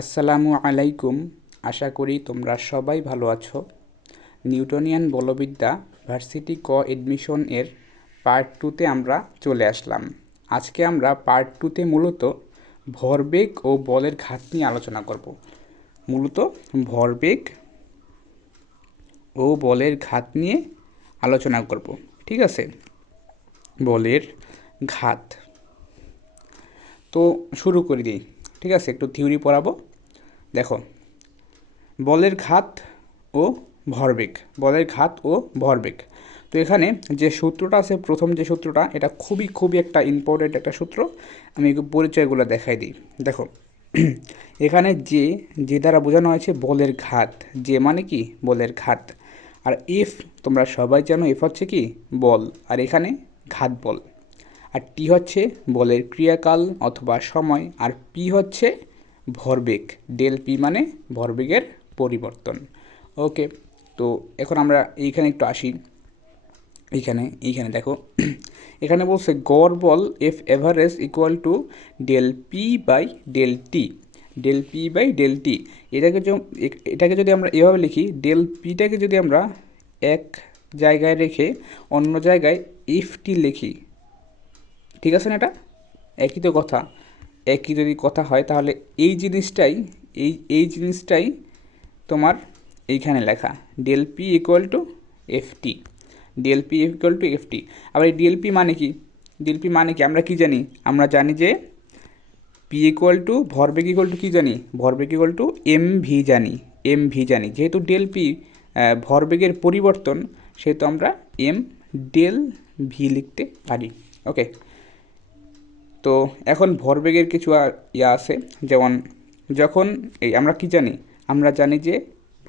আসসালামু আলাইকুম। আশা করি তোমরা সবাই ভালো আছো। নিউটনিয়ান বলবিদ্যা ভার্সিটি এডমিশন এর পার্ট 2তে আমরা চলে আসলাম। আজকে আমরা পার্ট 2তে মূলত ভরবেগ ও বলের ঘাত নিয়ে আলোচনা করব। মূলত ভরবেগ ও বলের ঘাত নিয়ে আলোচনা করব। ঠিক আছে? বলের ঘাত। তো শুরু করে দিই। ঠিক আছে, একটু থিওরি পড়াবো। দেখো, বলের ঘাত ও ভরবেগ, বলের ঘাত ও ভরবেগ। তো এখানে যে সূত্রটা আছে, প্রথম যে সূত্রটা, এটা খুবই একটা ইম্পর্টেন্ট একটা সূত্র। আমি একটু পরিচয়গুলো দেখাই দিই। দেখো, এখানে যে দ্বারা বোঝানো হয়েছে বলের ঘাত। যে মানে কি? বলের ঘাত। আর এফ, তোমরা সবাই জানো এফ হচ্ছে কি? বল। আর এখানে ঘাত বল। আর টি হচ্ছে বলের ক্রিয়াকাল অথবা সময়। আর পি হচ্ছে ভরবেগ। ডেল পি মানে ভরবেগের পরিবর্তন। ওকে, তো এখন আমরা এইখানে একটু আসি। এইখানে দেখো, এখানে বলছে গড় বল F average equal to del P by del T. Del P by del T, এটাকে যদি আমরা এভাবে লিখি, ডেল পিটাকে যদি আমরা এক জায়গায় রেখে অন্য জায়গায় এফ টি লিখি, ঠিক আছে না? এটা একই তো কথা। একই যদি কথা হয় তাহলে এই জিনিসটাই তোমার এইখানে লেখা, del P equal to F T. Del P equal to F T. আবার এই ডিএল পি মানে কি? ডিএল পি মানে কি আমরা কি জানি? আমরা জানি যে পি ইকুয়াল টু ভরবেগ ইকুয়াল টু কী জানি? ভরবেগ ইকুয়াল টু এম ভি জানি। এম ভি জানি, যেহেতু ডেল পি ভরবেগের পরিবর্তন, সেহেতু আমরা এম ডেল ভি লিখতে পারি। ওকে, তো এখন ভরবেগের কিছু ইয়া আছে, যেমন যখন আমরা কি জানি? আমরা জানি যে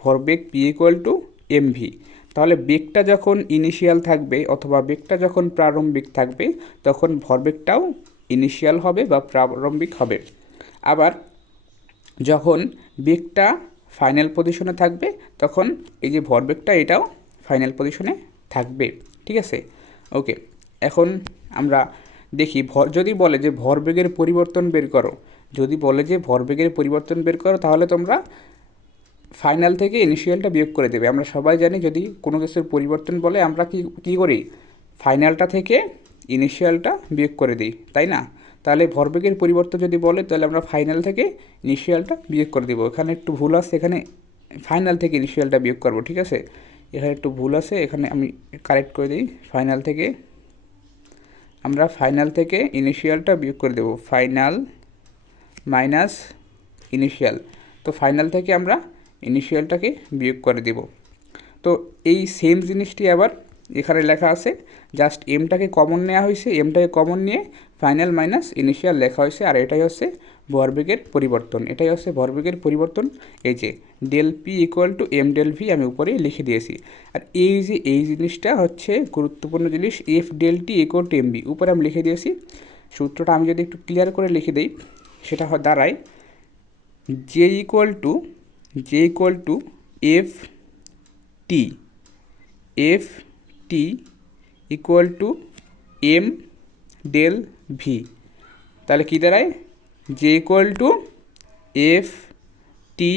ভরবেগ P equal to M V. তাহলে বেগটা যখন ইনিশিয়াল থাকবে অথবা বেগটা যখন প্রারম্ভিক থাকবে, তখন ভরবেগটাও ইনিশিয়াল হবে বা প্রারম্ভিক হবে। আবার যখন বেগটা ফাইনাল পজিশনে থাকবে, তখন এই যে ভরবেগটা, এটাও ফাইনাল পজিশনে থাকবে। ঠিক আছে? ওকে, এখন আমরা দেখি, যদি বলে যে ভরবেগের পরিবর্তন বের করো, যদি বলে যে ভরবেগের পরিবর্তন বের করো, তাহলে তোমরা ফাইনাল থেকে ইনিশিয়ালটা বিয়োগ করে দেবে। আমরা সবাই জানি যদি কোনো কিছুর পরিবর্তন বলে, আমরা কি করি? ফাইনালটা থেকে ইনিশিয়ালটা বিয়োগ করে দিই, তাই না? তাহলে ভরবেগের পরিবর্তন যদি বলে, তাহলে আমরা ফাইনাল থেকে ইনিশিয়ালটা বিয়োগ করে দেবো। এখানে একটু ভুল আছে, এখানে ফাইনাল থেকে ইনিশিয়ালটা বিয়োগ করবো। ঠিক আছে, এখানে একটু ভুল আছে, এখানে আমি কারেক্ট করে দিই। ফাইনাল থেকে ইনিশিয়ালটা বিয়োগ করে দেবো। Final minus initial. তো ফাইনাল থেকে আমরা ইনিশিয়ালটাকে বিয়োগ করে দেব। তো এই সেম জিনিসটি আবার এখানে লেখা আছে, জাস্ট এমটাকে কমন নেওয়া হয়েছে, এমটাকে কমন নিয়ে ফাইনাল মাইনাস ইনিশিয়াল লেখা হয়েছে। আর এটাই হচ্ছে ভরবেগের পরিবর্তন। এটাই হচ্ছে ভরবেগের পরিবর্তন। এই যে del P equal to M del V আমি উপরে লিখে দিয়েছি। আর এই জিনিসটা হচ্ছে গুরুত্বপূর্ণ জিনিস, F del T equal to M B উপরে আমি লিখে দিয়েছি। সূত্রটা আমি যদি একটু ক্লিয়ার করে লিখে দিই, সেটা দাঁড়ায় J equal to F T. F T equal to M del V. তাহলে কী দাঁড়ায়? J equal to F T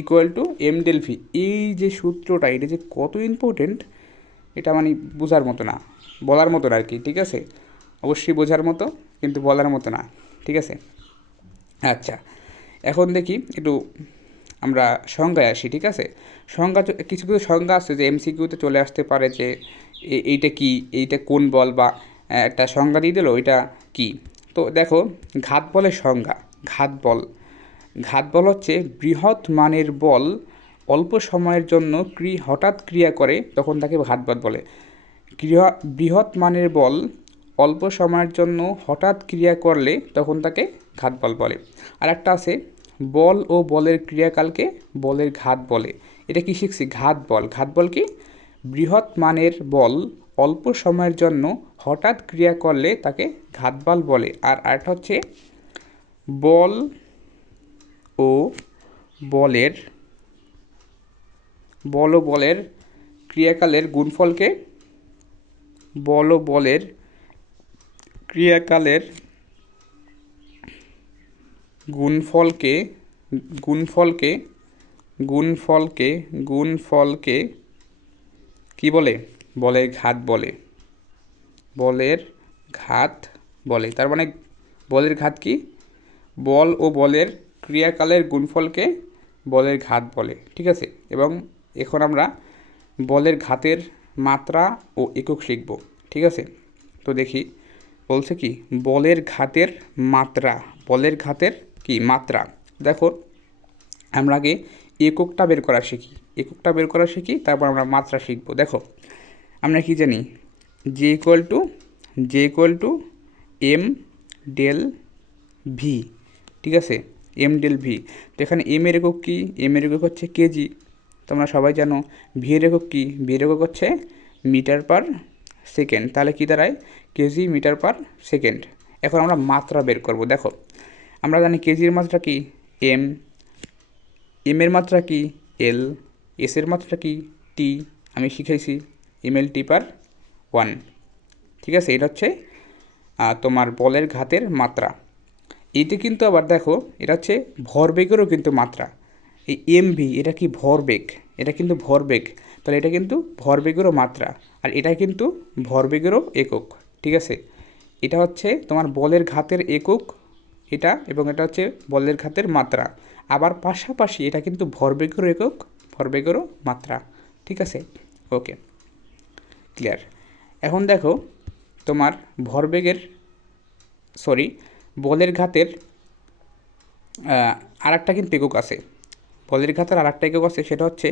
equal to M del V. এই যে সূত্রটা, এটা যে কত ইম্পর্টেন্ট, এটা মানে বোঝার মতো না, বলার মতো না আর কি। ঠিক আছে, অবশ্যই বোঝার মতো, কিন্তু বলার মতো না। ঠিক আছে, আচ্ছা, এখন দেখি একটু আমরা সংজ্ঞায় আসি। ঠিক আছে, কিছু কিছু সংজ্ঞা আছে যে এমসিকিউতে চলে আসতে পারে, যে এইটা কি, এইটা কোন বল, বা একটা সংজ্ঞা দিয়ে দিল, এটা কি। তো দেখো, ঘাত বলের সংজ্ঞা। ঘাত বল হচ্ছে বৃহৎ মানের বল অল্প সময়ের জন্য হঠাৎ ক্রিয়া করে, তখন তাকে ঘাত বল বলে। বৃহৎ মানের বল অল্প সময়ের জন্য হঠাৎ ক্রিয়া করলে তখন তাকে ঘাত বল বলে। আর একটা আছে, বল ও বলের ক্রিয়াকালকে বলের ঘাত বলে। এটা কি শিখছি? ঘাত বল কি? বৃহৎ মানের বল অল্প সময়ের জন্য হঠাৎ ক্রিয়া করলে তাকে ঘাত বল বলে। আর আরেকটা হচ্ছে বল ও বলের ক্রিয়াকালের গুণফলকে বল ও বলের ক্রিয়াকালের গুণফলকে গুণফলকে গুণফলকে গুণফলকে কি বলে? বলের ঘাত বলে। বলের ঘাত বলে। তার মানে বলের ঘাত কি? বল ও বলের ক্রিয়াকালের গুণফলকে বলের ঘাত বলে। ঠিক আছে, এবং এখন আমরা বলের ঘাতের মাত্রা ও একক শিখব। ঠিক আছে, তো দেখি বলছে কি বলের ঘাতের মাত্রা। বলের ঘাতের কি মাত্রা। দেখো আমরা আগে এককটা বের করা শিখি। এককটা বের করা শিখি, তারপর আমরা মাত্রা শিখব। দেখো আমরা কি জানি? J equal to M del V. ঠিক আছে, এম ডেল ভি। তো এখানে এম এর একক কী? এম এর একক হচ্ছে কেজি, তোমরা সবাই জানো। ভি এর একক কী? ভি এর একক হচ্ছে মিটার পার সেকেন্ড। তাহলে কী দাঁড়ায়? KG metre per second. এখন আমরা মাত্রা বের করব। দেখো আমরা জানি কেজির মাত্রা কি? এম। এম এর মাত্রা কি? এল। এস এর মাত্রা কি? টি। আমি শিখাইছি এমএল টি পার 1। ঠিক আছে, এটা হচ্ছে তোমার বলের ঘাতের মাত্রা। এইতে কিন্তু আবার দেখো এটা হচ্ছে ভরবেগেরও কিন্তু মাত্রা। এই এমভি এটা কি? ভরবেগ। এটা কিন্তু ভরবেগ, তাহলে এটা কিন্তু ভরবেগেরও মাত্রা, আর এটা কিন্তু ভরবেগেরও একক। ঠিক আছে, এটা হচ্ছে তোমার বলের ঘাতের একক এটা, এবং এটা হচ্ছে বলের ঘাতের মাত্রা। আবার পাশাপাশি এটা কিন্তু ভরবেগেরও একক, ভরবেগেরও মাত্রা। ঠিক আছে, ওকে, ক্লিয়ার। এখন দেখো তোমার ভরবেগের বলের ঘাতের আর একটা কিন্তু একক আছে। বলের ঘাতের আর একটা একক আছে, সেটা হচ্ছে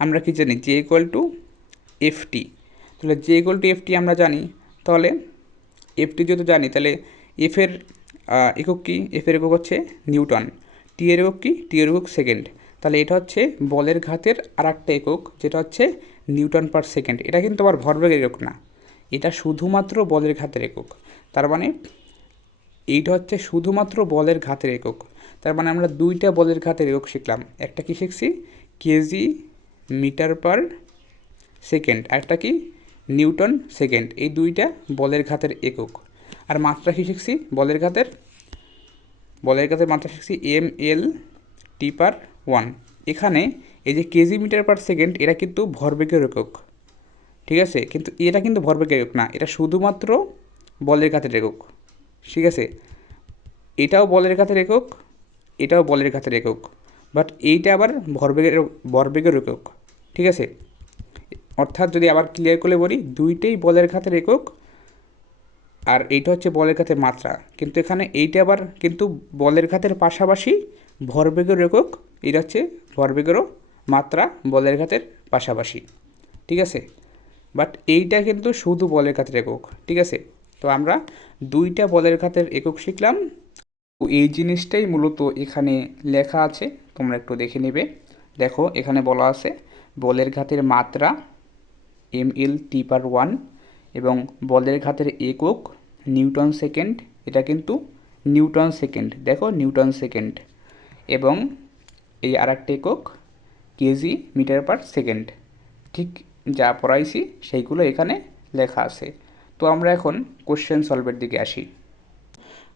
আমরা কি জানি? J equal to FT. তাহলে জে ইকুয়াল টু এফটি আমরা জানি, তাহলে এফটি যেহেতু জানি, তাহলে এফের একক কি? এফের একক হচ্ছে নিউটন। টি এর একক কি? টি এর একক সেকেন্ড। তাহলে এটা হচ্ছে বলের ঘাতের আর একটা একক, যেটা হচ্ছে নিউটন পার সেকেন্ড। এটা কিন্তু আবার ভরবেগের একক না, এটা শুধুমাত্র বলের ঘাতের একক। তার মানে এইটা হচ্ছে শুধুমাত্র বলের ঘাতের একক। তার মানে আমরা দুইটা বলের ঘাতের একক শিখলাম। একটা কি শিখছি? কেজি মিটার পার সেকেন্ড, একটা কি? Newton second. এই দুইটা বলের ঘাতের একক। আর মাত্রা কি শিখছি? বলের ঘাতের মাত্রা শিখছি এম এল টি পার 1। এখানে এই যে কেজি মিটার পার সেকেন্ড, এটা কিন্তু ভরবেগের একক। ঠিক আছে, কিন্তু এটা কিন্তু ভরবেগের একক না, এটা শুধুমাত্র বলের ঘাতের একক। ঠিক আছে, এটাও বলের ঘাতের একক, এটাও বলের ঘাতের একক, বাট এইটা আবার ভরবেগের একক। ঠিক আছে, অর্থাৎ যদি আবার ক্লিয়ার করে বলি, দুইটাই বলের ঘাতের একক, আর এইটা হচ্ছে বলের ঘাতের মাত্রা। কিন্তু এখানে এইটা আবার কিন্তু বলের ঘাতের পাশাপাশি ভরবেগের একক, এটা হচ্ছে ভরবেগেরও মাত্রা বলের ঘাতের পাশাপাশি। ঠিক আছে, বাট এইটা কিন্তু শুধু বলের ঘাতের একক। ঠিক আছে, তো আমরা দুইটা বলের ঘাতের একক শিখলাম। তো এই জিনিসটাই মূলত এখানে লেখা আছে, তোমরা একটু দেখে নেবে। দেখো এখানে বলা আছে বলের ঘাতের মাত্রা এম এল টি পার 1, এবং বলের ঘাতের একক নিউটন সেকেন্ড। এটা কিন্তু নিউটন সেকেন্ড, দেখো নিউটন সেকেন্ড। এবং এই আরেকটা একক কেজি মিটার পার সেকেন্ড। ঠিক যা পড়াইছি সেইগুলো এখানে লেখা আছে। তো আমরা এখন কোশ্চেন সলভের দিকে আসি।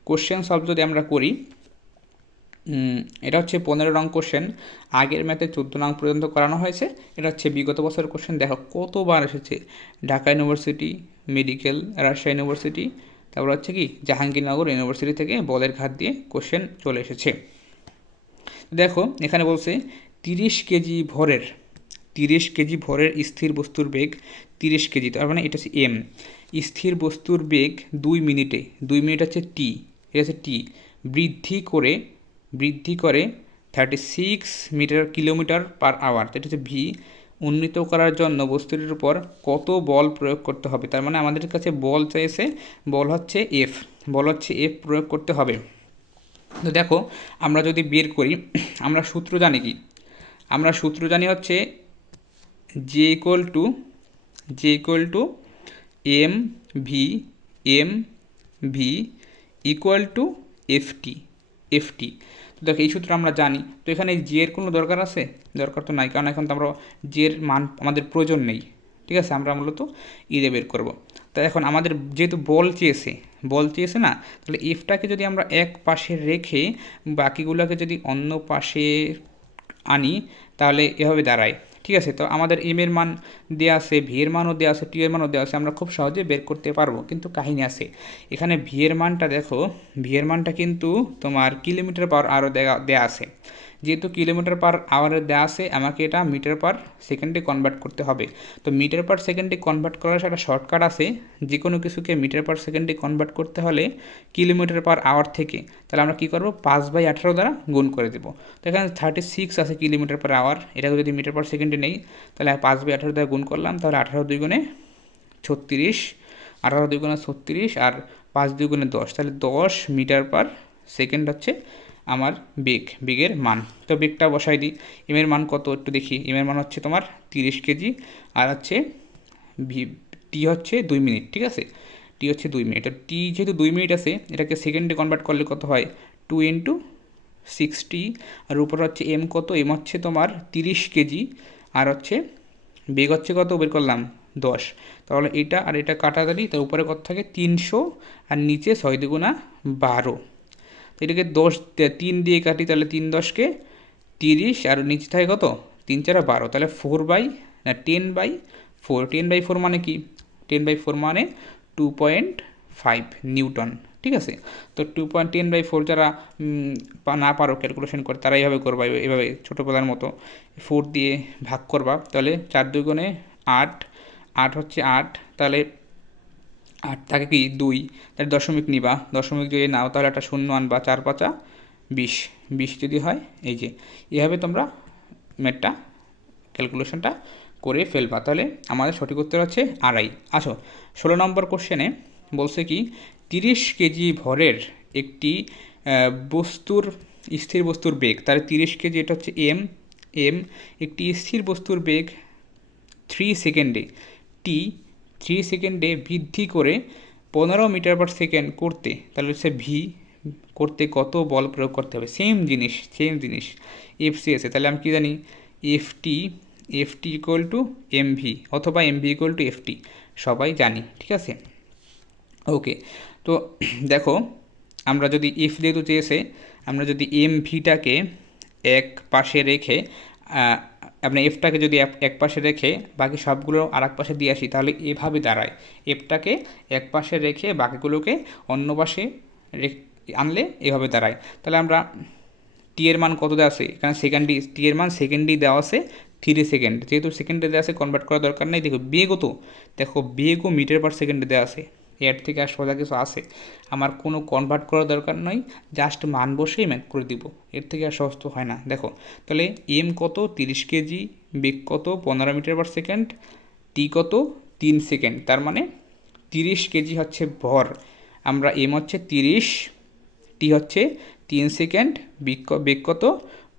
কোশ্চেন সলভ যদি আমরা করি, এটা হচ্ছে 15 নং কোশ্চেন। আগের ম্যাথে 14 নং পর্যন্ত করানো হয়েছে। এটা হচ্ছে বিগত বছরের কোশ্চেন। দেখো কতবার এসেছে, Dhaka university, medical, Rajshahi university, তারপর হচ্ছে কি জাহাঙ্গীরনগর ইউনিভার্সিটি থেকে বলের ঘাত দিয়ে কোশ্চেন চলে এসেছে। দেখো এখানে বলছে 30 কেজি ভরের স্থির বস্তুর বেগ 30 কেজি, তার মানে এটা হচ্ছে এম। স্থির বস্তুর বেগ 2 মিনিটে, 2 মিনিট হচ্ছে টি, এটা হচ্ছে টি, বৃদ্ধি করে 36 কিলোমিটার পার আওয়ার, এটা হচ্ছে ভি। উন্নীত করার জন্য বস্তুটির উপর কত বল প্রয়োগ করতে হবে? তার মানে আমাদের কাছে বল চাইছে, বল হচ্ছে এফ প্রয়োগ করতে হবে। তো দেখো আমরা যদি বের করি, আমরা সূত্র জানি কি? আমরা সূত্র জানি হচ্ছে J equal to M V equal to F T. তো দেখো এই সূত্র আমরা জানি। তো এখানে জে এর কোনো দরকার আছে? দরকার তো নাই, কারণ এখন তো আমরা জে এর মান আমাদের প্রয়োজন নেই। ঠিক আছে, আমরা মূলত দিয়ে বের করব। তো এখন আমাদের যেহেতু বল চেয়েছে না, তাহলে এফটাকে যদি আমরা এক পাশে রেখে বাকিগুলোকে যদি অন্য পাশে আনি তাহলে এভাবে দাঁড়ায়। ঠিক আছে, তো আমাদের এম এর মান দেওয়া আছে, ভি এর মানও দেওয়া আছে, টি এর মানও দেওয়া আছে, আমরা খুব সহজে বের করতে পারবো। কিন্তু কাহিনী আছে এখানে, ভি এর মানটা দেখো, ভি এর মানটা কিন্তু তোমার কিলোমিটার পার আওয়ারও দেওয়া আছে। যেহেতু কিলোমিটার পার আওয়ারে দেওয়া আছে, আমাকে এটা মিটার পার সেকেন্ডে কনভার্ট করতে হবে। তো মিটার পার সেকেন্ডে কনভার্ট করার একটা শর্টকাট আছে। যে কোনো কিছুকে মিটার পার সেকেন্ডে কনভার্ট করতে হলে কিলোমিটার পার আওয়ার থেকে, তাহলে আমরা কী করবো, 5/18 দ্বারা গুণ করে দেবো। তো এখানে 36 আছে কিলোমিটার পার আওয়ার, এটাকে যদি মিটার পার সেকেন্ডে নেই তাহলে 5/18 দ্বারা গুণ করলাম, তাহলে 18×2 = 36, 18×2 = 36, আর 5×2 = 10, তাহলে 10 মিটার পার সেকেন্ড হচ্ছে আমার বেগের মান। তো বেগটা বসাই দিই। এম এর মান কত একটু দেখি। এম এর মান হচ্ছে তোমার 30 কেজি, আর হচ্ছে টি হচ্ছে 2 মিনিট। ঠিক আছে, টি হচ্ছে 2 মিনিট। তো টি যেহেতু 2 মিনিট আছে, এটাকে সেকেন্ডে কনভার্ট করলে কত হয়, 2 × 60, আর উপরে হচ্ছে এম কত, এম হচ্ছে তোমার 30 কেজি, আর হচ্ছে বেগ হচ্ছে কত বের করলাম, 10। তাহলে এটা আর এটা কাটাকাটি, তার উপরে কত থাকে, 300, আর নিচে 6×2 = 12। তো এটাকে 3 দিয়ে কাটি, তাহলে 3×10 = 30, আর নিচে থাকে কত, 3×4 = 12, তাহলে 10/4। 10/4 মানে কি, 10/4 মানে 2.5 নিউটন। ঠিক আছে, তো 10/4 যারা না পারো ক্যালকুলেশন করে, তারা এইভাবে করবা, এভাবে ছোটোবেলার মতো 4 দিয়ে ভাগ করবা। তাহলে 4×2 = 8, 8 হচ্ছে 8, তাহলে 8 থাকে কি 2, তাহলে দশমিক নিবা, দশমিক যদি নাও তাহলে একটা শূন্য আনবা, 4×5 = 20, 20 যদি হয়, এই যে এভাবে তোমরা ম্যাথটা ক্যালকুলেশনটা করে ফেলবা। তাহলে আমাদের সঠিক উত্তর হচ্ছে 2.5। আসো 16 নম্বর কোশ্চেনে বলছে কি, 30 কেজি ভরের একটি স্থির বস্তুর বেগ, তাহলে 30 কেজি, এটা হচ্ছে এম, একটি স্থির বস্তুর বেগ 3 সেকেন্ডে টি 3 সেকেন্ডে বৃদ্ধি করে 15 মিটার পার সেকেন্ড করতে, তাহলে হচ্ছে ভি করতে কত বল প্রয়োগ করতে হবে। সেম জিনিস এফসি আছে, তাহলে আমি কী জানি, এফটি = mv, অথবা mv = ft, সবাই জানি। ঠিক আছে, ওকে। তো দেখো, আমরা যদি এফ যেহেতু চেয়েছে, আমরা যদি mvটাকে এক পাশে রেখে, আপনার এফটাকে যদি এক পাশে রেখে বাকি সবগুলো আর এক পাশে দিয়ে আসি, তাহলে এভাবে দাঁড়ায়। এফটাকে এক পাশে রেখে বাকিগুলোকে অন্য পাশে আনলে এভাবে দাঁড়ায়। তাহলে আমরা টি এর মান কত দেওয়া আছে এখানে, টি এর মান সেকেন্ডেই দেওয়া আছে 3 সেকেন্ড, যেহেতু সেকেন্ডে দেওয়া আছে কনভার্ট করার দরকার নেই। দেখো বেগও মিটার পার সেকেন্ডে দেওয়া আছে, এর থেকে আর সোজা কিছু আছে, আমার কোনো কনভার্ট করার দরকার নয়, জাস্ট মান বসেই ম্যাথ করে দিব, এর থেকে আর সহজ তো হয় না। দেখো তাহলে এম কত, 30 কেজি, বেগ কত, 15 মিটার পার সেকেন্ড, টি কত, 3 সেকেন্ড, তার মানে 30 কেজি হচ্ছে ভর। আমরা এম হচ্ছে 30, টি হচ্ছে 3 সেকেন্ড, বেগ কত,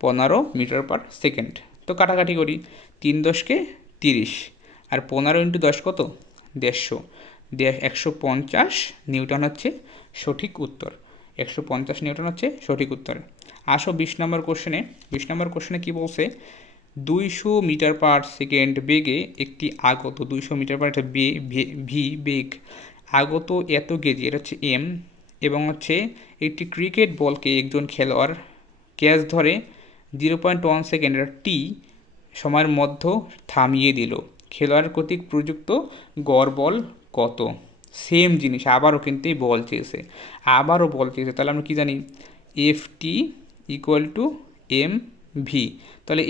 15 মিটার পার সেকেন্ড। তো কাটাকাটি করি, 3×10 = 30, আর 15 × 10 কত, 150, 150 নিউটন হচ্ছে সঠিক উত্তর। 150 নিউটন হচ্ছে সঠিক উত্তর। আসো 20 নম্বর কোশ্চেনে কী বলছে, 200 মিটার পার সেকেন্ড বেগে একটি আগত, 200 মিটার পার একটা ভি বেগ, আগত এত কেজি, এটা হচ্ছে এম, এবং হচ্ছে একটি ক্রিকেট বলকে একজন খেলোয়াড় ক্যাচ ধরে 0.1 সেকেন্ড টি সময়ের মধ্যে থামিয়ে দিল, খেলোয়াড় কর্তৃক প্রযুক্ত গড় বল কত। সেম জিনিস, আবারও কিন্তু এই বল চেয়েছে, তাহলে আমরা কী জানি, এফটি = mv। তাহলে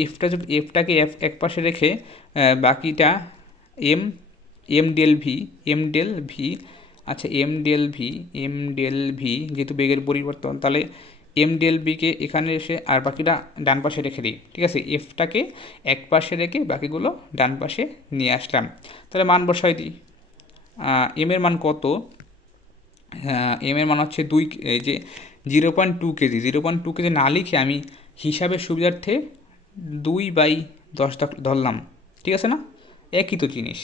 এফটাকে এক পাশে রেখে বাকিটা এম এম ডেল ভি, আচ্ছা এম ডেল ভি যেহেতু বেগের পরিবর্তন, তাহলে এম ডেল বিকে এখানে এসে আর বাকিটা ডান পাশে রেখে দিই। ঠিক আছে, এফটাকে এক পাশে রেখে বাকিগুলো ডান পাশে নিয়ে আসলাম। তাহলে মান বসাই দিই। এম এর মান কত, এম এর মান হচ্ছে 2, এই যে 0.2 কেজি, 0.2 কেজি না লিখে আমি হিসাবের সুবিধার্থে 2/10 ধরলাম। ঠিক আছে না, একই তো জিনিস।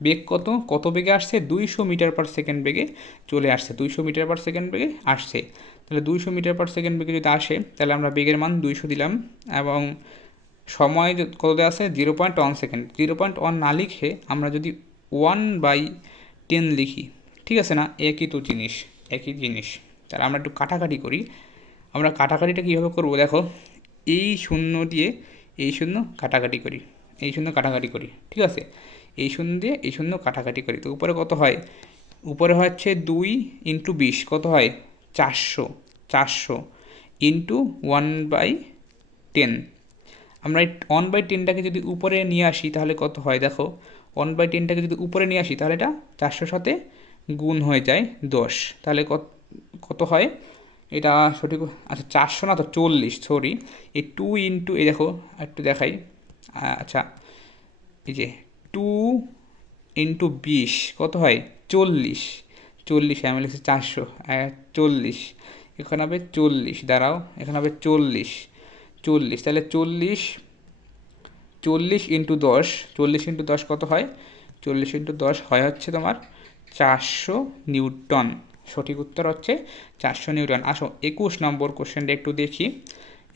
বেগ কত বেগে আসছে, 200 মিটার পার সেকেন্ড বেগে চলে আসছে, 200 মিটার পার সেকেন্ড বেগে আসছে। তাহলে 200 মিটার পার সেকেন্ড বেগে যদি আসে, তাহলে আমরা বেগের মান 200 দিলাম, এবং সময় কত দেওয়া আছে 0.1 সেকেন্ড। 0.1 না লিখে আমরা যদি 1/10 লিখি, ঠিক আছে না, একই তো জিনিস, একই জিনিস। তাহলে আমরা একটু কাটাকাটি করি। আমরা কাটাকাটিটা কীভাবে করবো দেখো, এই শূন্য দিয়ে এই শূন্য কাটাকাটি করি, এই শূন্য কাটাকাটি করি, ঠিক আছে, এই শূন্য দিয়ে এই শূন্য কাটাকাটি করি। তো উপরে কত হয়, উপরে হচ্ছে 2 × 20 কত হয় 400, 400 ইন্টু 1/10। আমরা এই 1/10টাকে যদি উপরে নিয়ে আসি তাহলে কত হয় দেখো, 1/10টাকে যদি উপরে নিয়ে আসি তাহলে এটা 400 সাথে গুণ হয়ে যায় 10। তাহলে কত হয় এটা সঠিক, আচ্ছা 400 না তো 40, সরি। এই 2 ইন্টু এই দেখো একটু দেখাই, আচ্ছা এই যে 2 × 20 কত হয় 40, 40 আমি লিখছি 400, 40, এখানে হবে 40, দাঁড়াও এখানে হবে 40, 40, তাহলে 40, 40 ইন্টু 10, 40 ইন্টু 10 কত হয়, 40 ইন্টু 10 হয় হচ্ছে তোমার 400 নিউটন। সঠিক উত্তর হচ্ছে 400 নিউটন। আসো 21 নম্বর কোশ্চেনটা একটু দেখি।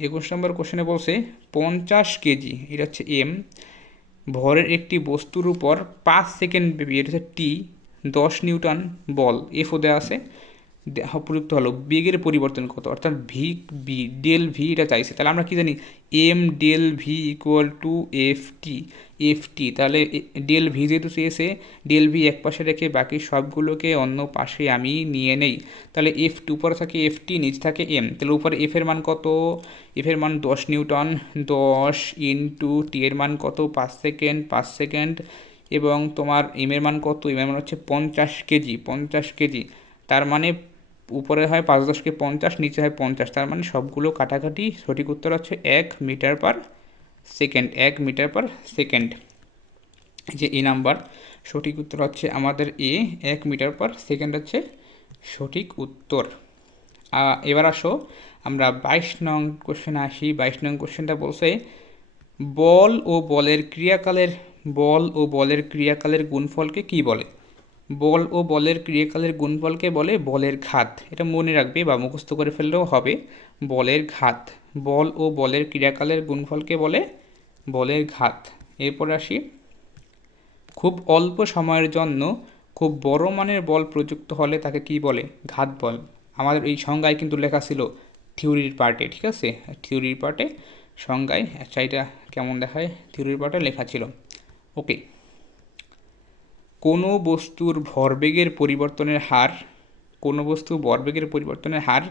21 নম্বর কোশ্চেনে বলছে 50 কেজি, এটা হচ্ছে এম, ভরের একটি বস্তুর উপর 5 সেকেন্ড ব্যাপী, এটা হচ্ছে টি, 10 নিউটন বল এফও দেওয়া আছে, প্রযুক্ত হলো, বেগের পরিবর্তন কত, অর্থাৎ ভি বি ডেল ভি এটা চাইছে। তাহলে আমরা কি জানি, M del V equal to F T, F T. তাহলে ডেল ভি যেহেতু চেয়েছে, ডেল ভি এক পাশে রেখে বাকি সবগুলোকে অন্য পাশে আমি নিয়ে নেই। তাহলে এফ টি উপরে থাকে এফ টি, নিচ থাকে এম, তাহলে উপরে এফ এর মান কত, এফ এর মান 10 নিউটন, 10 ইন্টু টি এর মান কত 5 সেকেন্ড, 5 সেকেন্ড, এবং তোমার এম এর মান কত, এম এর মান হচ্ছে 50 কেজি, 50 কেজি। তার মানে উপরে হয় 5 10 × 50, নিচে হয় 50, তার মানে সবগুলো কাটাকাটি, সঠিক উত্তর হচ্ছে 1 metre per second, 1 metre per second. যে এ নাম্বার সঠিক উত্তর হচ্ছে আমাদের এ, 1 মিটার পার সেকেন্ড হচ্ছে সঠিক উত্তর। এবার আসো আমরা 22 নং কোশ্চেনে আসি। 22 নং কোশ্চেনটা বলছে বল ও বলের ক্রিয়াকালের গুণফলকে কি বলে। বল ও বলের ক্রিয়াকালের গুণফলকে বলে বলের ঘাত। এটা মনে রাখবে বা মুখস্থ করে ফেললেও হবে, বলের ঘাত। বল ও বলের ক্রিয়াকালের গুণফলকে বলে বলের ঘাত। এরপরে আসি, খুব অল্প সময়ের জন্য খুব বড় মানের বল প্রযুক্ত হলে তাকে কি বলে, ঘাত বল। আমাদের এই সংজ্ঞায় কিন্তু লেখা ছিল থিওরির পার্টে, ঠিক আছে, থিওরির পার্টে সংজ্ঞায়, আচ্ছা এটা কেমন দেখায়, থিওরির পার্টে লেখা ছিল। ওকে, কোনো বস্তুর ভরবেগের পরিবর্তনের হার, কোনো বস্তু ভরবেগের পরিবর্তনের হার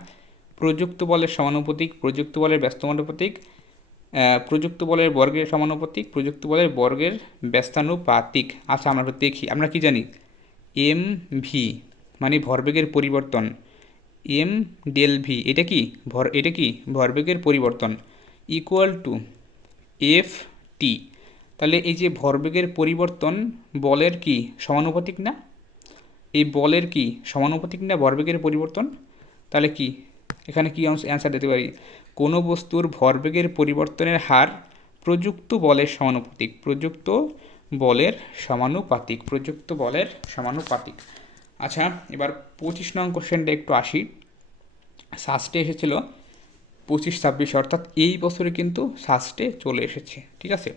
প্রযুক্ত বলের সমানুপাতিক, প্রযুক্ত বলের ব্যস্তানুপাতিক, প্রযুক্ত বলের বর্গের সমানুপাতিক, প্রযুক্ত বলের বর্গের ব্যস্তানুপাতিক। আচ্ছা আমরা একটু দেখি, আমরা কি জানি, এম ভি মানে ভরবেগের পরিবর্তন, এম ডেল ভি এটা কি এটা কি ভরবেগের পরিবর্তন, ইকুয়াল টু এফ টি। তাহলে এই যে ভরবেগের পরিবর্তন বলের কি সমানুপাতিক না, এই বলের কি সমানুপাতিক না ভরবেগের পরিবর্তন। তাহলে কি এখানে কি অ্যান্সার দিতে পারি, কোনো বস্তুর ভরবেগের পরিবর্তনের হার প্রযুক্ত বলের সমানুপাতিক, প্রযুক্ত বলের সমানুপাতিক, প্রযুক্ত বলের সমানুপাতিক। আচ্ছা এবার 25 নং কোশ্চেনটা একটু আসি। সাস্টে এসেছিল 25-26, অর্থাৎ এই বছরে কিন্তু সাস্টে চলে এসেছে, ঠিক আছে।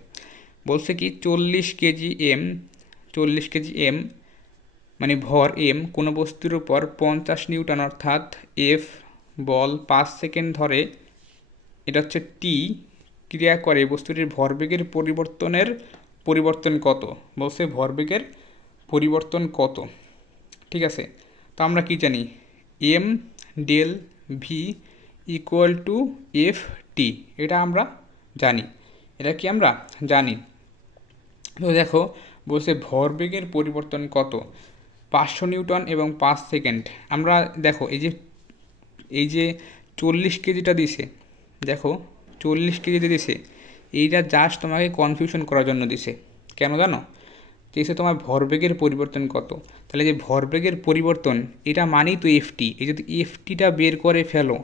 বলছে কি 40 কেজি এম, 40 কেজি এম মানে ভর এম কোনো বস্তুর উপর 50 নিউটন অর্থাৎ এফ বল 5 সেকেন্ড ধরে, এটা হচ্ছে টি ক্রিয়া করে, বস্তুটির ভরবেগের পরিবর্তন কত, বলছে ভরবেগের পরিবর্তন কত, ঠিক আছে। তো আমরা কি জানি, M del V equal to F T, এটা আমরা জানি, এটা কি আমরা জানি। তো দেখো বলছে ভরবেগের পরিবর্তন কত, 500 নিউটন এবং 5 সেকেন্ড। আমরা দেখো এই যে 40 কেজিটা দিছে, দেখো 40 কেজিতে দিছে, এইটা জাস্ট তোমাকে কনফিউশন করার জন্য দিছে। কেন জানো, দিছে তোমার ভরবেগের পরিবর্তন কত, তাহলে যে ভরবেগের পরিবর্তন এটা মানেই তো এফটি। এই যদি এফটিটা বের করে ফেলো,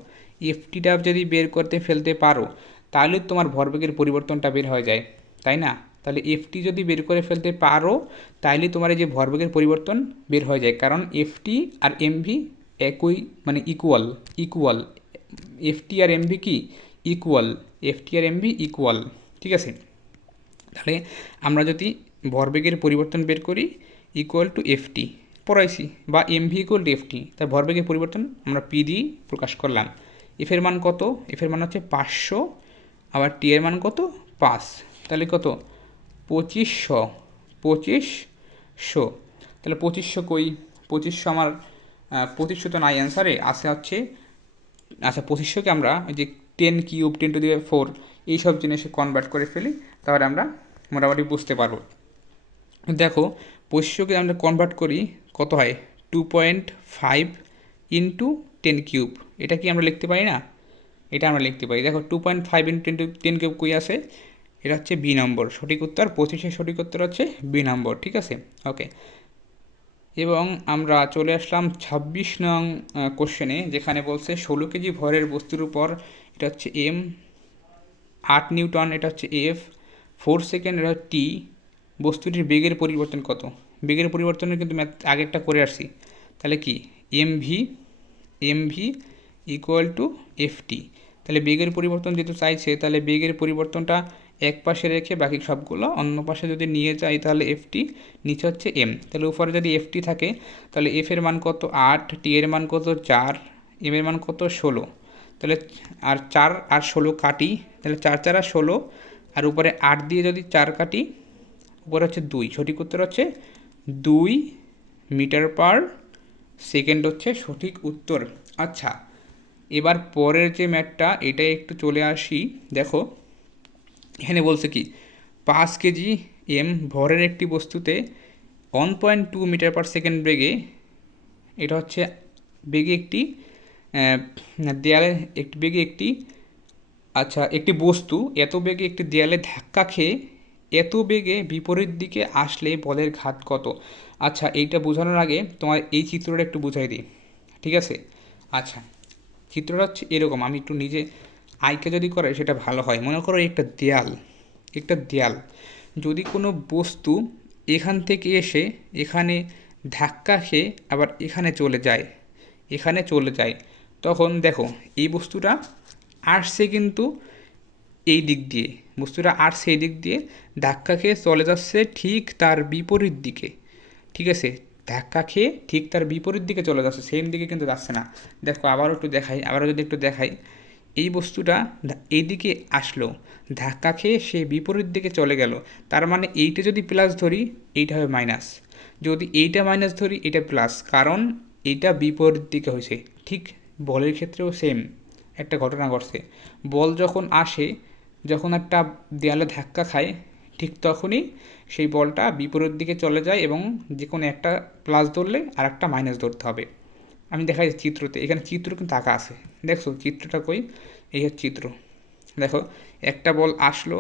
এফটিটা যদি বের করতে ফেলতে পারো তাহলে তোমার ভরবেগের পরিবর্তনটা বের হয়ে যায়, তাই না। তাহলে এফটি যদি বের করে ফেলতে পারো তাহলে তোমার এই যে ভরবেগের পরিবর্তন বের হয়ে যায়, কারণ এফটি আর এমভি একই মানে ইকুয়াল, এফটি আর এমভি কি ইকুয়াল, এফটি আর এমভি ইকুয়াল, ঠিক আছে। তাহলে আমরা যদি ভরবেগের পরিবর্তন বের করি ইকুয়াল টু এফটি পড়াইছি, বা এমভি ইকুয়াল টু এফটি, তার ভরবেগের পরিবর্তন আমরা পি দিয়ে প্রকাশ করলাম। এফের মান কত? এফের মান হচ্ছে 500, আবার টি এর মান কত? 5। তাহলে কত? 2500। তাহলে 2500 কই? 2500 আমার 2500 তো নাই অ্যান্সারে, আছে হচ্ছে, আচ্ছা 2500কে আমরা ওই যে 10³ 10⁴ এইসব জিনিসে কনভার্ট করে ফেলি, তাহলে আমরা মোটামুটি বুঝতে পারবো। দেখো 2500কে আমরা কনভার্ট করি, কত হয়? 2.5 ইন্টু 10³ এটা কি আমরা লিখতে পারি না? এটা আমরা লিখতে পারি। দেখো 2.5 ইন্টু 10³ কই আছে? এটা হচ্ছে বি নম্বর, সঠিক উত্তর 25-এর সঠিক উত্তর হচ্ছে বি নম্বর। ঠিক আছে, ওকে। এবং আমরা চলে আসলাম 26 নং কোশ্চেনে, যেখানে বলছে 16 কেজি ভরের বস্তুর উপর, এটা হচ্ছে এম, 8 নিউটন এটা হচ্ছে এফ, 4 সেকেন্ড এটা টি, বস্তুটির বেগের পরিবর্তন কত? বেগের পরিবর্তনের কিন্তু ম্যাথ আগেরটা করে আসছি। তাহলে কি এমভি ইকুয়াল টু এফটি। তাহলে বেগের পরিবর্তন যেহেতু চাইছে, তাহলে বেগের পরিবর্তনটা এক পাশে রেখে বাকি সবগুলো অন্য পাশে যদি নিয়ে যাই, তাহলে এফটি, নিচে হচ্ছে এম। তাহলে উপরে যদি এফটি থাকে, তাহলে এফ এর মান কত? 8, টি এর মান কত? 4, এম এর মান কত? 16। তাহলে আর 4 আর 16 কাটি, তাহলে 4 4 আর 16, আর উপরে 8 দিয়ে যদি 4 কাটি, উপরে হচ্ছে 2, সঠিক উত্তর হচ্ছে 2 মিটার পার সেকেন্ড হচ্ছে সঠিক উত্তর। আচ্ছা, এবার পরের যে ম্যাথটা, এটাই একটু চলে আসি। দেখো এখানে বলছে কি 5 কেজি এম ভরের একটি বস্তুতে 1.2 মিটার পার সেকেন্ড বেগে, এটা হচ্ছে বেগে একটি দেয়ালে একটি বেগে একটি, আচ্ছা একটি বস্তু এত বেগে একটি দেয়ালে ধাক্কা খেয়ে এত বেগে বিপরীত দিকে আসলে বলের ঘাত কত? আচ্ছা এইটা বোঝানোর আগে তোমার এই চিত্রটা একটু বুঝাই দিই, ঠিক আছে? আচ্ছা চিত্রটা হচ্ছে এরকম, আমি একটু নিজে আইকে যদি করে সেটা ভালো হয়। মনে করো একটা দেয়াল, যদি কোনো বস্তু এখান থেকে এসে এখানে ধাক্কা খেয়ে আবার এখানে চলে যায়, তখন দেখো এই বস্তুটা আসছে কিন্তু এই দিক দিয়ে, বস্তুটা আসছে এই দিক দিয়ে, ধাক্কা খেয়ে চলে যাচ্ছে ঠিক তার বিপরীত দিকে। ঠিক আছে, ধাক্কা খেয়ে ঠিক তার বিপরীত দিকে চলে যাচ্ছে, সেম দিকে কিন্তু যাচ্ছে না। দেখো আবারও যদি একটু দেখাই, এই বস্তুটা এইদিকে আসলো, ধাক্কা খেয়ে সে বিপরীত দিকে চলে গেল, তার মানে এইটা যদি প্লাস ধরি এইটা হবে মাইনাস, যদি এইটা মাইনাস ধরি এটা প্লাস, কারণ এইটা বিপরীত দিকে হয়েছে। ঠিক বলের ক্ষেত্রেও সেম একটা ঘটনা ঘটছে। বল যখন আসে, যখন একটা দেয়ালে ধাক্কা খায়, ঠিক তখনই সেই বলটা বিপরীত দিকে চলে যায়, এবং যে কোনো একটা প্লাস ধরলে আর একটা মাইনাস ধরতে হবে। আমি দেখাই চিত্রতে, এখানে চিত্র কিন্তু আঁকা আছে, দেখছো চিত্রটা কই? এই হচ্ছে চিত্র। দেখো একটা বল আসলো,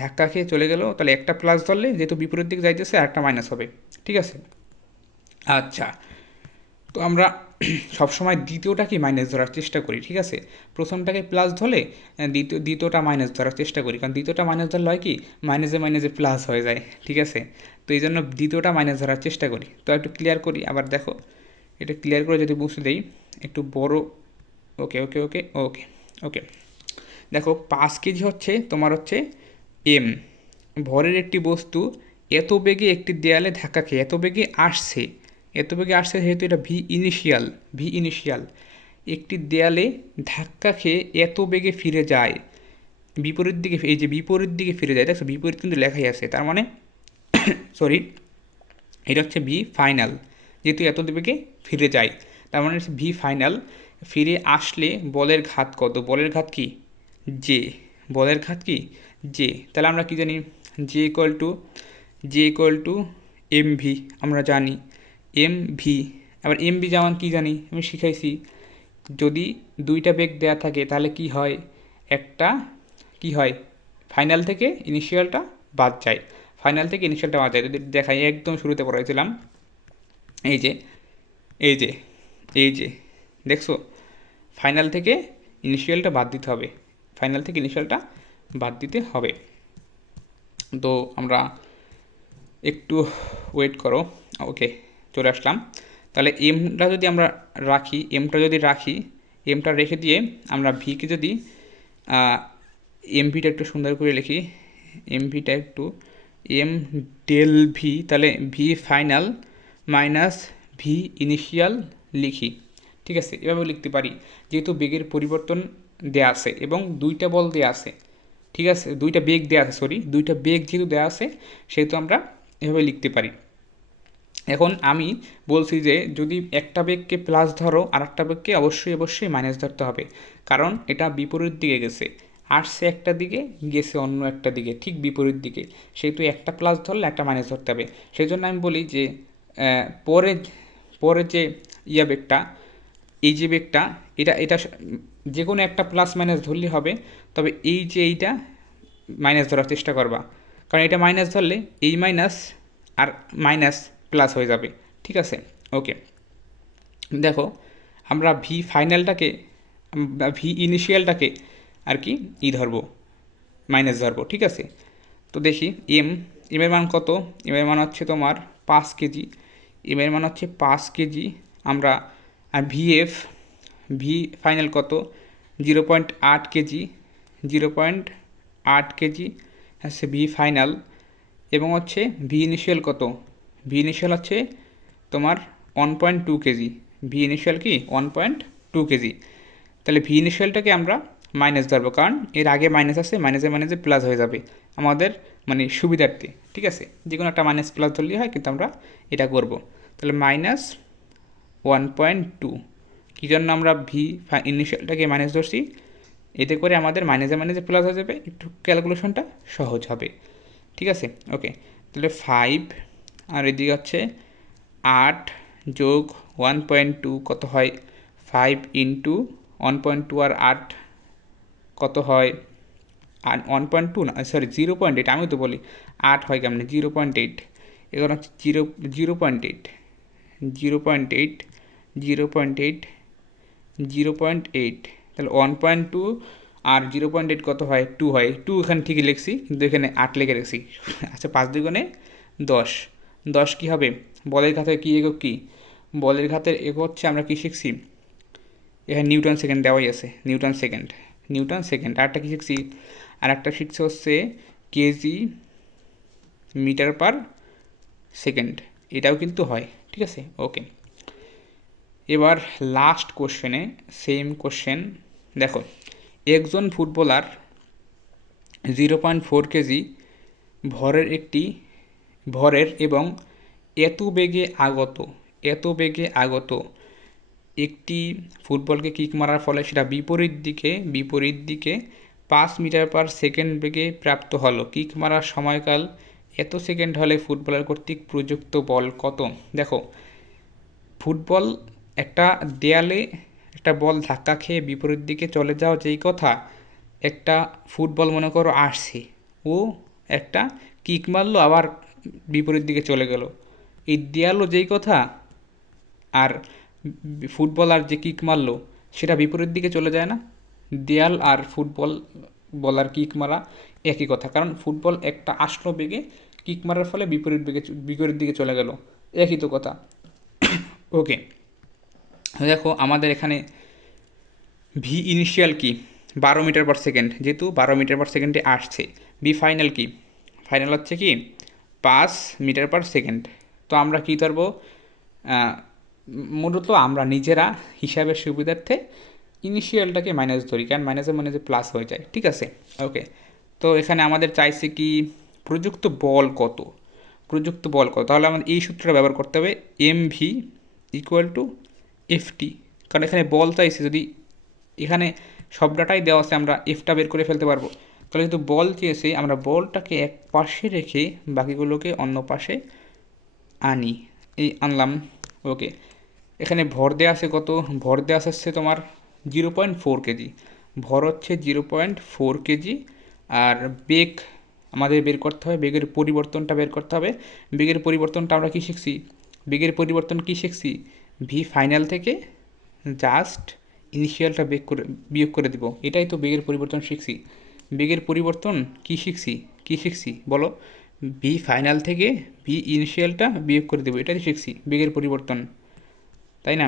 ধাক্কা খেয়ে চলে গেল, তাহলে একটা প্লাস ধরলে যেহেতু বিপরীত দিকে যাইতেছে আর একটা মাইনাস হবে। ঠিক আছে, আচ্ছা তো আমরা সবসময় দ্বিতীয়টাকে মাইনাস ধরার চেষ্টা করি। ঠিক আছে, প্রথমটাকে প্লাস ধরলে দ্বিতীয়টা মাইনাস ধরার চেষ্টা করি, কারণ দ্বিতীয়টা মাইনাস ধরলে হয় কি মাইনাসে মাইনাসে প্লাস হয়ে যায়। ঠিক আছে, তো এই জন্য দ্বিতীয়টা মাইনাস ধরার চেষ্টা করি। তো একটু ক্লিয়ার করি, আবার দেখো এটা ক্লিয়ার করে যদি বুঝতে দেই একটু বড়, ওকে ওকে ওকে ওকে ওকে। দেখো 5 কেজি হচ্ছে তোমার হচ্ছে এম ভরের একটি বস্তু এত বেগে একটি দেয়ালে ধাক্কা খেয়ে এত বেগে আসছে যেহেতু এটা ভি ইনিশিয়াল একটি দেয়ালে ধাক্কা খেয়ে এত বেগে ফিরে যায় বিপরীত দিকে, এই যে বিপরীত দিকে ফিরে যায়, দেখো বিপরীত কিন্তু লেখাই আছে, তার মানে সরি এটা হচ্ছে ভি ফাইনাল, যেহেতু এত বেগে ফিরে যায় তার মানে হচ্ছে ভি ফাইনাল। ফিরে আসলে বলের ঘাত কত? বলের ঘাত কি? জে। বলের ঘাত কি? জে। তাহলে আমরা কি জানি? J equal to M V, আমরা জানি এম ভি। আবার এম ভি যেমন কী জানি, আমি শিখাইছি, যদি দুইটা বেগ দেয়া থাকে তাহলে কি হয়, একটা কি হয় ফাইনাল থেকে ইনিশিয়ালটা বাদ যায়, যদি দেখাই একদম শুরুতে পড়াইছিলাম, এই যে এই যে এই যে দেখছো, ফাইনাল থেকে ইনিশিয়ালটা বাদ দিতে হবে। তো আমরা একটু ওয়েট করো, ওকে চলে আসলাম। তাহলে এমটা যদি আমরা রাখি, এমটা রেখে দিয়ে আমরা ভিকে যদি এমভিটা একটু সুন্দর করে লিখি, এমভিটা একটু এম ডেল ভি, তাহলে V final minus V initial লিখি। ঠিক আছে, এভাবে লিখতে পারি যেহেতু বেগের পরিবর্তন দেয়া আছে এবং দুইটা বল দেয়া আছে। ঠিক আছে, দুইটা বেগ দেওয়া আছে, দুইটা বেগ যেহেতু দেওয়া আছে সেহেতু আমরা এভাবে লিখতে পারি। এখন আমি বলছি যে যদি একটা বেগকে প্লাস ধরো আর একটা বেগকে অবশ্যই মাইনাস ধরতে হবে, কারণ এটা বিপরীত দিকে গেছে, আসছে একটা দিকে গেছে অন্য একটা দিকে, ঠিক বিপরীত দিকে, সেহেতু একটা প্লাস ধরলে একটা মাইনাস ধরতে হবে। সেই জন্য আমি বলি যে পরে পরে যে বেগটা, এই যে বেগটা, এটা এটা যে কোনো একটা প্লাস মাইনাস ধরলেই হবে, তবে এইটা মাইনাস ধরার চেষ্টা করবা, কারণ এটা মাইনাস ধরলে এই মাইনাস আর মাইনাস প্লাস হয়ে যাবে। ঠিক আছে, ওকে। দেখো আমরা ভি ফাইনালটাকে ভি ইনিশিয়ালটাকে আর কি ধরবো, মাইনাস ধরবো। ঠিক আছে, তো দেখি এর মান কত, এর মান হচ্ছে তোমার 5 কেজি, এর মান হচ্ছে 5 কেজি। আমরা ভি ফাইনাল কত, 0.8 কেজি, 0.8 কেজি হচ্ছে ভি ফাইনাল, এবং হচ্ছে ভি ইনিশিয়াল কত, ভি ইনিশিয়াল হচ্ছে তোমার 1.2 কেজি, ভি ইনিশিয়াল কি 1.2 কেজি। তাহলে ভি ইনিশিয়ালটাকে আমরা মাইনাস ধরবো, কারণ এর আগে মাইনাস আছে, মাইনাসে প্লাস হয়ে যাবে আমাদের মানে সুবিধার্থে। ঠিক আছে, যে কোনো একটা মাইনাস প্লাস ধরলেই হয়, কিন্তু আমরা এটা করব। তাহলে -1.2, কী জন্য আমরা ভি ইনিশিয়ালটাকে মাইনাস ধরছি, এতে করে আমাদের মাইনাসে প্লাস হয়ে যাবে, একটু ক্যালকুলেশনটা সহজ হবে। ঠিক আছে, ওকে। তাহলে 5 আর এদিকে হচ্ছে 8 যোগ 1.2 কত হয়, 5 ইন্টু 1.2 আর 8 কত হয়, 1.2 না, সরি 0.8, আমি তো বলি 8 হয় কেমন, 0.8, এখানে হচ্ছে 0.8, 0.8, 0.8, 0.8, তাহলে 1.2 আর 0.8 কত হয়, 2 হয়। 2 এখানে ঠিকই লিখছি, কিন্তু এখানে 8 লিখে রেখেছি। আচ্ছা, 5 দুগুণে 10, 10 কী হবে, বলের ঘাতের কী একক কী, বলের ঘাতের একক হচ্ছে আমরা কী শিখছি, এখানে নিউটন সেকেন্ড দেওয়াই আছে, নিউটন সেকেন্ড। আরেকটা কী শিখছি, আর একটা শিখছে হচ্ছে কেজি মিটার পার সেকেন্ড, এটাও কিন্তু হয়। ঠিক আছে, ওকে। এবার লাস্ট কোশ্চেনে সেম কোশ্চেন দেখো, একজন ফুটবলার 0.4 কেজি ভরের এবং এত বেগে আগত একটি ফুটবলকে কিক মারার ফলে সেটা বিপরীত দিকে 5 মিটার/সেকেন্ড বেগে প্রাপ্ত হলো। কিক মারার সময়কাল এত সেকেন্ড হলে ফুটবলার কর্তৃক প্রযুক্ত বল কত। দেখো, ফুটবল একটা দেয়ালে একটা বল ধাক্কা খেয়ে বিপরীত দিকে চলে যাওয়া যেই কথা, একটা ফুটবল মনে করো আসছে, ও একটা কিক মারলো আবার বিপরীত দিকে চলে গেল, এই দেয়ালও যেই কথা আর ফুটবলার যে কিক মারলো সেটা বিপরীত দিকে চলে যায় না। দেয়াল আর ফুটবল বলার কিক মারা একই কথা, কারণ ফুটবল একটা আসলো বেগে, কিক মারার ফলে বিপরীত দিকে চলে গেল, একই তো কথা। ওকে, দেখো আমাদের এখানে ভি ইনিশিয়াল কি 12 মিটার/সেকেন্ড, যেহেতু 12 মিটার/সেকেন্ডে আসছে। ভি ফাইনাল কি, ফাইনাল হচ্ছে কি 5 মিটার/সেকেন্ড। তো আমরা কী ধরবো, মূলত আমরা নিজেরা হিসাবের সুবিধার্থে ইনিশিয়ালটাকে মাইনাস ধরি, কারণ মাইনাসে প্লাস হয়ে যায়। ঠিক আছে, ওকে। তো এখানে আমাদের চাইছে কি প্রযুক্ত বল কত, তাহলে আমাদের এই সূত্রটা ব্যবহার করতে হবে, এমভি ইকুয়াল টু এফটি, কারণ এখানে বল চাইছে, যদি এখানে সব ডাটাই দেওয়া আছে আমরা এফটা বের করে ফেলতে পারবো। তাহলে যেহেতু বল চেয়েছে, আমরা বলটাকে এক পাশে রেখে বাকিগুলোকে অন্য পাশে আনি, আনলাম। ওকে, এখানে ভর দেওয়া আছে কত, ভর দেওয়া আছে তোমার 0.4 কেজি, ভর হচ্ছে 0.4 কেজি। আর বেগ আমাদের বের করতে হবে, বেগের পরিবর্তনটা বের করতে হবে। বেগের পরিবর্তনটা আমরা কী শিখছি, ভি ফাইনাল থেকে জাস্ট ইনিশিয়ালটা বিয়োগ করে দিব, এটাই তো বেগের পরিবর্তন শিখছি। বেগের পরিবর্তন কী শিখছি বলো, ভি ফাইনাল থেকে ভি ইনিশিয়ালটা বিয়োগ করে দেবো, এটাই শিখছি বেগের পরিবর্তন, তাই না।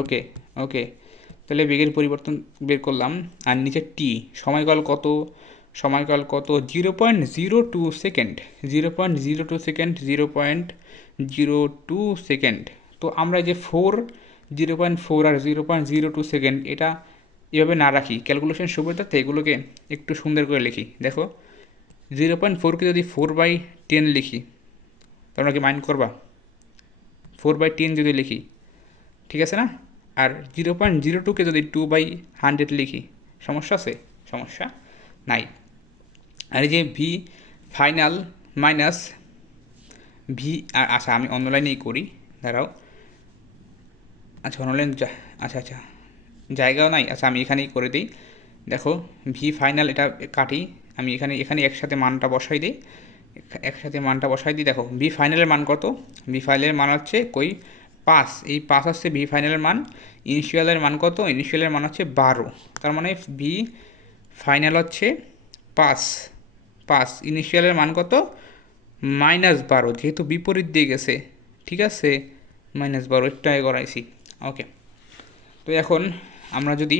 ওকে, ওকে, তাহলে বেগের পরিবর্তন বের করলাম। আর নিচে টি সময়কাল কত, সময়কাল কত 0.02 সেকেন্ড 0.02 সেকেন্ড 0.02 সেকেন্ড। তো আমরা যে 0.4 আর 0.02 সেকেন্ড এটা এভাবে না রাখি, ক্যালকুলেশন সুবিধার্থে এগুলোকে একটু সুন্দর করে লিখি। দেখো 0.4কে যদি 4/10 লিখি তোমরা কি মাইন্ড করবা? 4/10 যদি লিখি, ঠিক আছে না? আর 0.02কে যদি 2/100 লিখি, সমস্যা আছে? সমস্যা নাই। আর এই যে ভি ফাইনাল মাইনাস ভি, আচ্ছা আমি অনলাইনেই করি, দাঁড়াও। আচ্ছা অনলাইন, আচ্ছা আচ্ছা জায়গাও নাই, আচ্ছা আমি এখানেই করে দিই। দেখো ভি ফাইনাল এটা কাটি, আমি এখানে এখানে একসাথে মানটা বসাই দিই, দেখো ভি ফাইনালের মান কত? ভি ফাইনালের মান হচ্ছে 5, এই 5 হচ্ছে ভি ফাইনালের মান। ইনিশিয়ালের মান কত? ইনিশিয়ালের মান হচ্ছে 12, তার মানে ভি ফাইনাল হচ্ছে 5, ইনিশিয়ালের মান কত? -12, যেহেতু বিপরীত দিয়ে গেছে, ঠিক আছে, -12 একটু আগে করাইছি। ওকে, তো এখন আমরা যদি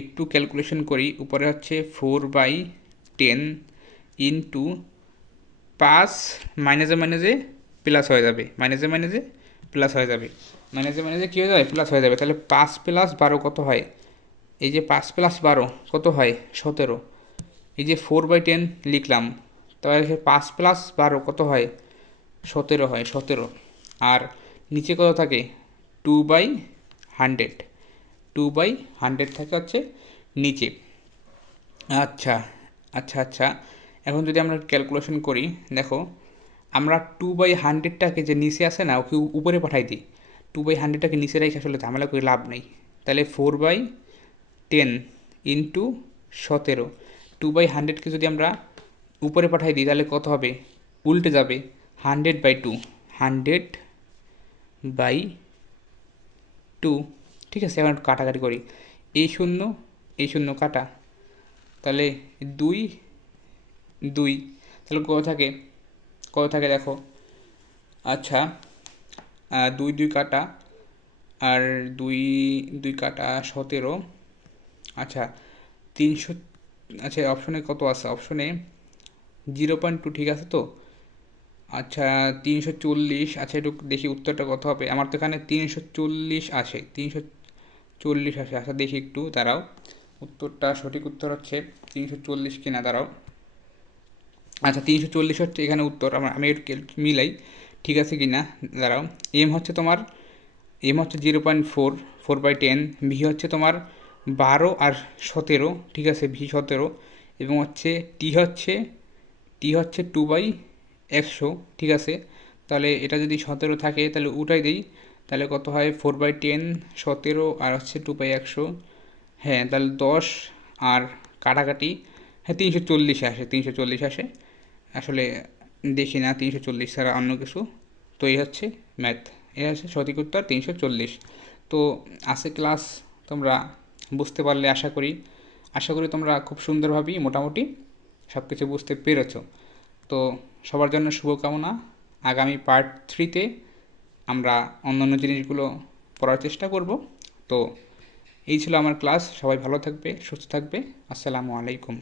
একটু ক্যালকুলেশন করি, উপরে হচ্ছে 4/10 ইন্টু 5, মাইনাসে মাইনাসে প্লাস হয়ে যাবে, মাইনাসে মাইনাসে প্লাস হয়ে যাবে, মাইনাসে মাইনাসে কী হয়ে যাবে? প্লাস হয়ে যাবে। তাহলে 5 + 12 কত হয়? এই যে 5 + 12 কত হয়? 17। এই যে 4/10 লিখলাম, তাহলে 5 + 12 কত হয়? 17 হয়, 17। আর নিচে কত থাকে? 2/100, 2/100 থাকে হচ্ছে নিচে। আচ্ছা আচ্ছা আচ্ছা, এখন যদি আমরা ক্যালকুলেশন করি, দেখো আমরা 2/100টাকে যে নিচে আসে না, ওকে উপরে পাঠাই দিই। 2/100টাকে নিচে রেখে আসলে ঝামেলা করে লাভ নেই। তাহলে 4/10 ইন্টু 17, 2/100কে যদি আমরা উপরে পাঠাই দিই তাহলে কত হবে? উল্টে যাবে, 100/2, 100/2, ঠিক আছে। এবার কাটাকাটি করি, এই শূন্য এই শূন্য কাটা, তাহলে 2 2, তাহলে কত থাকে? কত থাকে দেখো, আচ্ছা 2 2 কাটা, আর 2 2 কাটা 17, আচ্ছা 300, আচ্ছা অপশনে কত আছে? অপশনে 0.2, ঠিক আছে তো? আচ্ছা 340, আচ্ছা একটু দেখি উত্তরটা কত হবে। আমার তো এখানে 340 আসে, 340 আসে। আচ্ছা দেখি একটু দাঁড়াও, উত্তরটা সঠিক উত্তর হচ্ছে 340 কিনা, দাঁড়াও। আচ্ছা 340 হচ্ছে এখানে উত্তর, আমি একটু মিলাই ঠিক আছে কি না, দাঁড়াও। এম হচ্ছে তোমার, এম হচ্ছে 0.4, 4/10, ভি হচ্ছে তোমার 12 আর 17, ঠিক আছে, ভি 17, এবং হচ্ছে টি হচ্ছে 2/100, ঠিক আছে। তাহলে এটা যদি 17 থাকে তাহলে উঠাই দিই, তাহলে কত হয়? 4/10, 17 আর হচ্ছে 2/100, হ্যাঁ তাহলে 10 আর কাটাকাটি, হ্যাঁ 340 আসে, 340 আসে। আসলে দেখি না 340 ছাড়া অন্য কিছু। তো এই হচ্ছে ম্যাথ, এই হচ্ছে সঠিক উত্তর 340। তো আজকে ক্লাস তোমরা বুঝতে পারলে আশা করি তোমরা খুব সুন্দরভাবেই মোটামুটি সব কিছু বুঝতে পেরেছো। তো সবার জন্য শুভকামনা। আগামী পার্ট 3তে আমরা অন্যান্য জিনিসগুলো পড়ার চেষ্টা করব। তো এই ছিল আমার ক্লাস, সবাই ভালো থাকবে, সুস্থ থাকবে, আসসালামু আলাইকুম।